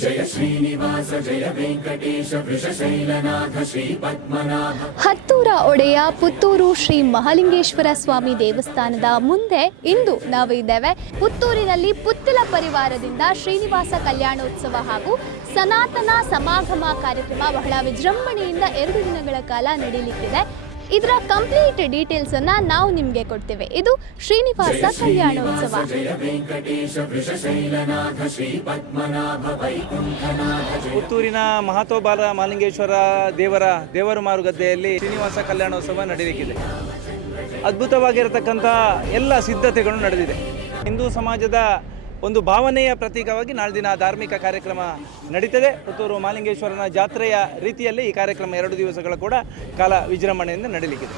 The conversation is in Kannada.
ಜಯ ಶ್ರೀನಿವಾಸ ಜಯ ವೆಂಕಟೇಶ ವೃಷಶೈಲನಾಥ ಶ್ರೀ ಪದ್ಮನಾಭ. ಹತ್ತೂರ ಒಡೆಯ ಪುತ್ತೂರು ಶ್ರೀ ಮಹಾಲಿಂಗೇಶ್ವರ ಸ್ವಾಮಿ ದೇವಸ್ಥಾನದ ಮುಂದೆ ಇಂದು ನಾವು ಇದ್ದೇವೆ. ಪುತ್ತೂರಿನಲ್ಲಿ ಪುತ್ತಿಲ ಪರಿವಾರದಿಂದ ಶ್ರೀನಿವಾಸ ಕಲ್ಯಾಣೋತ್ಸವ ಹಾಗೂ ಸನಾತನ ಸಮಾಗಮ ಕಾರ್ಯಕ್ರಮ ಬಹಳ ವಿಜೃಂಭಣೆಯಿಂದ 2 ದಿನಗಳ ಕಾಲ ನಡೆಯಲಿಕ್ಕಿದೆ. ಇದರ ಕಂಪ್ಲೀಟ್ ಡೀಟೇಲ್ಸ್ ಅನ್ನ ನಾವು ನಿಮಗೆ ಕೊಡ್ತೇವೆ. ಇದು ಶ್ರೀನಿವಾಸ ಕಲ್ಯಾಣೋತ್ಸವ. ಪುತ್ತೂರಿನ ಮಹಾತೋಬಾಲ ಮಹಾಲಿಂಗೇಶ್ವರ ದೇವರ ಮಾರುಗದ್ದೆಯಲ್ಲಿ ಶ್ರೀನಿವಾಸ ಕಲ್ಯಾಣೋತ್ಸವ ನಡೆಯಲಿಕ್ಕಿದೆ. ಅದ್ಭುತವಾಗಿರತಕ್ಕಂಥ ಎಲ್ಲ ಸಿದ್ಧತೆಗಳು ನಡೆದಿದೆ. ಹಿಂದೂ ಸಮಾಜದ ಒಂದು ಭಾವನೆಯ ಪ್ರತೀಕವಾಗಿ ನಾಳೆ ದಿನ ಧಾರ್ಮಿಕ ಕಾರ್ಯಕ್ರಮ ನಡೀತದೆ. ಪುತ್ತೂರು ಮಹಾಲಿಂಗೇಶ್ವರನ ಜಾತ್ರೆಯ ರೀತಿಯಲ್ಲಿ ಈ ಕಾರ್ಯಕ್ರಮ 2 ದಿವಸಗಳ ಕೂಡ ಕಾಲ ವಿಜೃಂಭಣೆಯಿಂದ ನಡೆಯಲಿಕ್ಕಿದೆ.